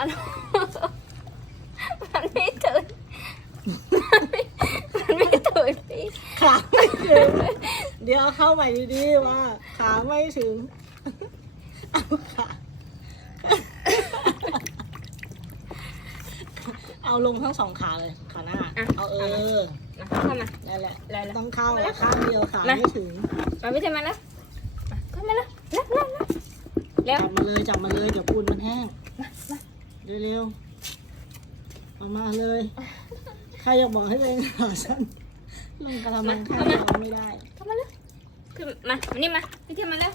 เอามันไม่ถึงมันไม่ถึงพี่ ขาไม่ถึงเดี๋ยวเอาเข้าใหม่ดีๆว่าขาไม่ถึงเอาขาเอาลงทั้งสองขาเลยขาหน้าเอามาเข้ามา ได้แหละ แล้ว ต้องเข้าแล้วข้างเดียวขาไม่ถึง มาไม่ใช่มาแล้วเข้ามาแล้วแล้ว จับมาเลยเดี๋ยวปูนมันแห้งเร็วๆเอามาเลยใครอยากบอกให้ตัวเองขาสั้นลงกระมังข้างเดียวไม่ได้ เข้ามาแล้วคือมานี่มาพี่เทียมมาแล้ว